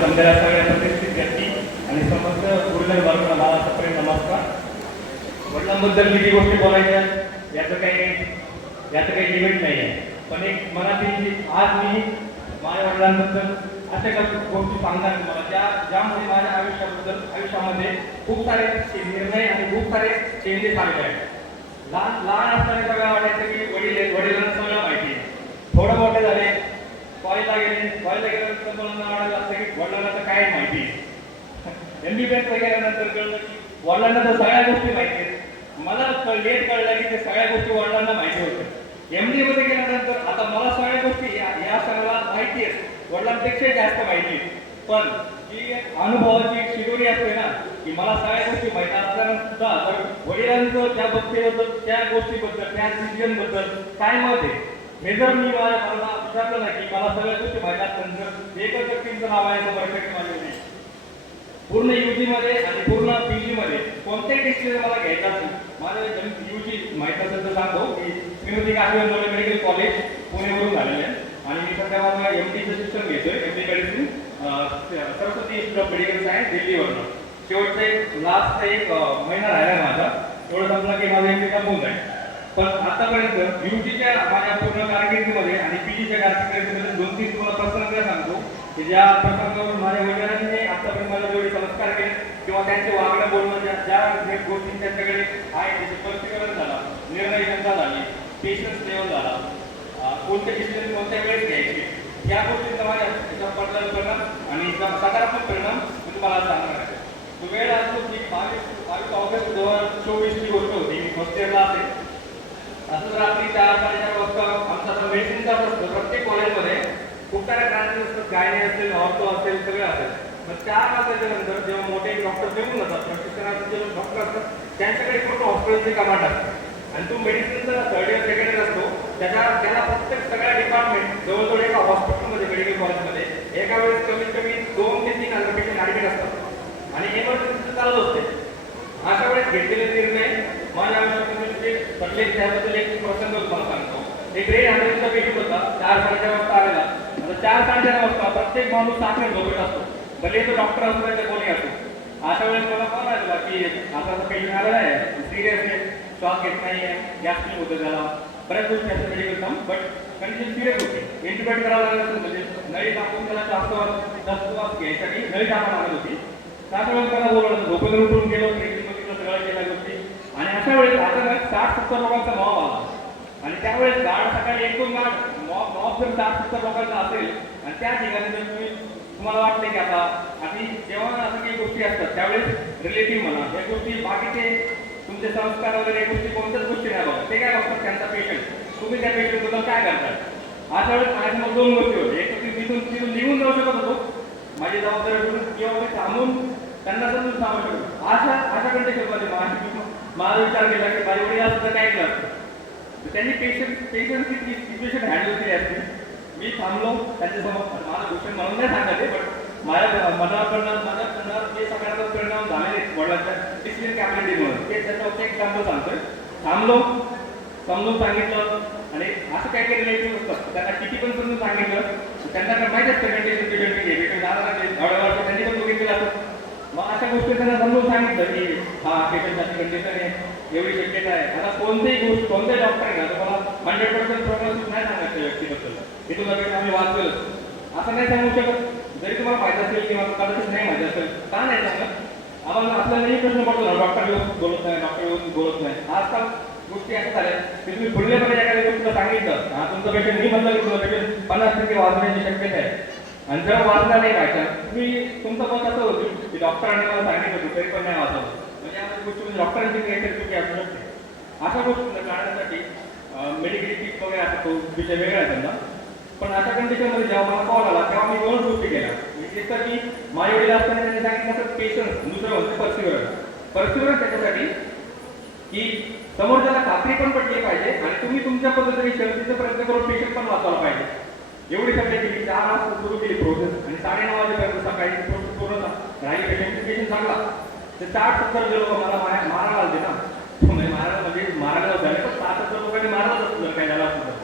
जमलेल्या सगळ्या प्रतिष्ठित व्यक्ती आणि समस्त गुरुजन वर्गाला मला आतापर्यंत नमस्कार. वडिलांबद्दल किती गोष्टी बोलायच्या याचं काही लिमिट नाही आहे, पण एक मनातील आज मी माझ्या वडिलांबद्दल अशा काही गोष्टी सांगणार मला ज्यामध्ये माझ्या आयुष्यामध्ये खूप सारे निर्णय आणि खूप सारे चेंजेस आलेले आहेत. लहान असताना सगळं वाटायचं की वडिलांना सगळं माहिती आहे. थोडं मोठे झाले, कॉलेजला गेल्यानंतर मुलांना वाटायला लागतं की वडिलांना तर काय माहिती आहे. MBBS गेल्यानंतर कळलं की वडिलांना तर सगळ्या गोष्टी माहिती आहेत. मला लेट कळलं की ते सगळ्या गोष्टी वडिलांना माहिती होत्या. MD मध्ये गेल्यानंतर आता मला सगळ्या गोष्टी या सगळ्या माहिती आहेत, वडिलांपेक्षा जास्त माहिती आहे. पण जी अनुभवाची शिदोरी असते ना, की मला सगळ्या गोष्टी माहिती असताना सुद्धा जर वडिलांचं त्या बाबतीबद्दल, त्या गोष्टीबद्दल, त्या डिसिजनबद्दल काय मत आहे हे जर मी मला विचारलं नाही की मला सगळ्या गोष्टी माहिती असतात, जर एकच व्यक्तींचं नाव आहे तर परफेक्ट माझे नाही. पूर्ण UG मध्ये आणि पूर्ण PG मध्ये कोणत्याही डिसिजन मला घ्यायचा असेल, माझं UG माहिती असेल तर सांगतो की श्रीमती काशीनाथ मेडिकल कॉलेज पुणेवरून झालेलं आहे आणि मी सध्या माझं MDचं शिक्षण घेतोय. MD medicine Saraswati institute of medical science दिल्लीवरनं. शेवटचा एक लास्ट एक महिना राहिला माझा, एवढं संपला की माझं MD संपून जाईल. पण आतापर्यंत UGच्या माझ्या पूर्ण कारकिर्दीमध्ये आणि PGच्या कारकिर्दीमध्ये 2-3 तुम्हाला प्रसंग सांगतो की ज्या प्रसंगावरून माझ्या वडिलांनी आतापर्यंत मला जेवढे संस्कार केले किंवा त्यांचे वागणं बोलणं ज्या गोष्टी त्यांच्याकडे आहे त्याचे स्पष्टीकरण झाला, निर्णय क्षमता झाली, पेशन्स लेवल झाला, कोणते डिसिजन कोणत्या वेळेस घ्यायचे, या गोष्टींचा माझ्या याच्यावर पडलेला परिणाम आणि सकारात्मक परिणाम मी तुम्हाला सांगणार आहे. तो वेळ असतो की 22 ऑगस्ट 2024ची गोष्ट होती. मी फर्स्ट इयरला असेल. असंच रात्री 4-4:30 वाजता आमचा मेडिसिनचा असतो. प्रत्येक कॉलेजमध्ये खूप साऱ्या ब्रांचेस असतात, गायने असेल, ऑर्थो असेल, सगळे असेल. मग 4 वाजल्याच्या नंतर जेव्हा मोठे डॉक्टर निघून जातात, प्रशिक्षणाचे जे डॉक्टर असतात त्यांच्याकडे पूर्ण हॉस्पिटलचे कमांड असतात आणि तो मेडिसिनचा 3rd इयर 2nd इयर असतो. त्याला प्रत्येक सगळ्या डिपार्टमेंट जवळजवळ एका हॉस्पिटलमध्ये मेडिकल कॉलेजमध्ये एका वेळेस कमीत कमी 2 ते 3 हजार पेशंट ॲडमिट असतात आणि एमर्जन्सी चालू असते. अशा वेळेस घेतलेले निर्णय माझ्या आयुष्यामध्ये पडले त्याबद्दल एक प्रसंग तुम्हाला सांगतो. एक ग्रेड 100चा पेशंट होता, 4-4:30 वाजता आलेला. आता 4-4:30 वाजता प्रत्येक माणूस साखर झोपेत असतो, भले तो डॉक्टर असतो नाही तर कोणी असतो. अशा वेळेस मला कॉल आलेला की आता पेशंट आलेला आहे, सिरियस आहे, श्वास घेत नाही आहे, गॅस्ट्रिक होतं त्याला, बऱ्याच गोष्टी असतात मेडिकल काम, बट कंडिशन सिरियस होती. इंटिब्युट करावं लागलं असेल म्हणजे नळी टाकून त्याला जास्त वास घ्यायसाठी नळी टाकावं लागत होती. त्याच वेळेस त्याला बोलवलं, झोपेतून उठून गेलो, सगळं केल्या गोष्टी आणि अशा वेळेस अचानक 60-70 लोकांचा मॉब आला आणि त्यावेळेस गार्ड सकाळी 1-2 गार्ड मॉब जर 60-70 लोकांचा असेल आणि त्या ठिकाणी जर तुम्हाला वाटते की आता आणि जेव्हा असं काही गोष्टी असतात त्यावेळेस रिलेटिव्ह म्हणा या गोष्टी बाकीचे तुमचे संस्कार वगैरे गोष्टी कोणत्याच गोष्टी नाही बघा, ते काय बघतात त्यांचा पेशंट, तुम्ही त्या पेशंटबद्दल काय करतात. अशा वेळेस माझ्यासमोर 2 गोष्टी होते. एक तिथून निघून जाऊ शकत होतो, माझी जबाबदारी करून किंवा मी थांबून त्यांना समजून सांगू शकतो. अशा कंडिशनमध्ये माझा विचार केला की माझ्या वडील असं काय केलं असतं, त्यांनी पेशंटची सिच्युएशन हँडल केली असते. मी थांबलो त्यांच्यासमोर, माझं गोष्ट म्हणून नाही सांगत आहे, पण माझ्याकडनं जे सगळ्यात परिणाम झालेले वडिलांच्या डिसिजन कॅपॅबिलिटीमुळे ते त्याच्यावर एक एक्झाम्पल सांगतोय. थांबलो, समजून सांगितलं आणि असं काय काही रिलेटिव्ह असतात त्यांना किती पण समजून सांगितलं, त्यांना माहीत असतं कंडिशन पेशंट घे जाणार त्यांनी पण बघितलेलं असतं. मग अशा गोष्टी त्यांना समजून सांगितलं की हा पेशंटची कंडिशन आहे, एवढी शक्यता आहे. आता कोणत्याही गोष्ट कोणत्याही डॉक्टर आहे ना तुम्हाला 100% प्रॉब्लेम नाही सांगायचं व्यक्तीबद्दल, हे तुला पेशंट आम्ही वाचवेल असं नाही सांगू शकत. जरी तुम्हाला माहिती असेल किंवा कदाचित नाही माहिती असेल का नाही सांगत. आम्हाला आपल्यालाही प्रश्न पडतो ना, डॉक्टर व्यवस्थित बोलत नाही, डॉक्टर व्यवस्थित बोलत नाही. आजकाल गोष्टी अशा झाल्या की तुम्ही पुढल्यामध्ये एखाद्या गोष्टीला सांगितलं हा तुमचं पेशंट मी म्हटलं की तुमचं पेशंट 50% वाचण्याची शक्यता आहे आणि जर वाचला नाही पाहिजे तुम्ही तुमचं मत असं होतं की डॉक्टरांनी मला सांगितलं होतं तरी पण नाही वाचवलं, म्हणजे या गोष्टी म्हणजे डॉक्टरांची काहीतरी चुकी असू शकते. अशा गोष्टी टाळण्यासाठी मेडिकल किट वगैरे असं तो विषय वेगळा आहे त्यांना. पण अशा कंडिशनमध्ये जेव्हा मला कॉल आला तेव्हा मी 2 गोष्टी केल्या. एक तर की माझ्या वडील असताना त्यांनी सांगितलं असं पेशन्स, दुसरं म्हणजे परसिव्हरन्स त्याच्यासाठी की समोरच्याला खात्री पण पडली पाहिजे आणि तुम्ही तुमच्या पद्धतीने शेवटीचा प्रयत्न करून पेशंट पण वाचवला पाहिजे. एवढी सगळी केली. 4 वाजता सुरू केली प्रोसेस आणि 9:30 वाजेपर्यंत सकाळी प्रोसेस पूर्ण राहिली. पेशंट चांगला ते 60-70 जे लोक मला मारायला आले ना, म्हणजे मारायला झाले पण 60-70 लोकांनी मारलंच असतं जर काय झालं असतं.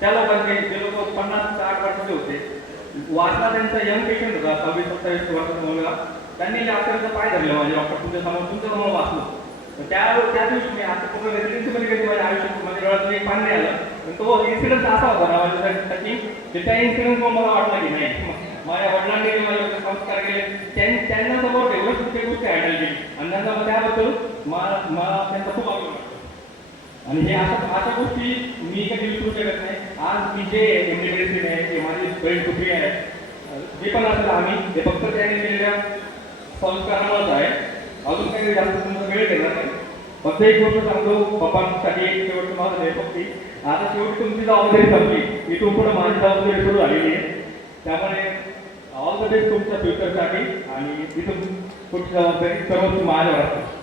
त्या लोकांचे जे लोक 50-60 वर्षाचे होते वाचला त्यांचा यंग पेशंट होता 26-27 वर्षाचा मुलगा. त्यांनी अक्षरशः पाय धरले माझे डॉक्टर तुमच्यासमोर वाचलो. तर त्या दिवशी मी आता पूर्ण रेसिडेन्सीमध्ये कधी माझ्या आयुष्यात माझ्या डोळ्यात एक पाणी आलं. पण तो इन्सिडन्स असा होता ना माझ्यासाठी की त्या इन्सिडन्समुळे मला वाटलं की नाही माझ्या वडिलांनी माझ्यावर संस्कार केले त्यांना समोर एवढं कुठल्या गोष्टी हँडल केली आणि त्यांना त्याबद्दल मला त्यांचा खूप आभार वाटतो. आणि हे अशा गोष्टी मी कधी विसरू शकत नाही. आज मी जे मेडिसिन आहे जे माझी बहीण कुठली आहे जे पण असेल आम्ही हे फक्त त्याने केलेल्या संस्कारामुळेच आहे. अजून काही जास्त तुमचा वेळ घेणार नाही. फक्त एक गोष्ट सांगतो पप्पांसाठी एक शेवटचं माझं हे फक्त आता शेवटी तुमची जबाबदारी संपली इथून पुढे माझी जबाबदारी सुरू झालेली आहे. त्यामुळे ऑल द बेस्ट तुमच्या फ्युचरसाठी आणि इथून पुढची जबाबदारी सर्व माझ्यावर असते.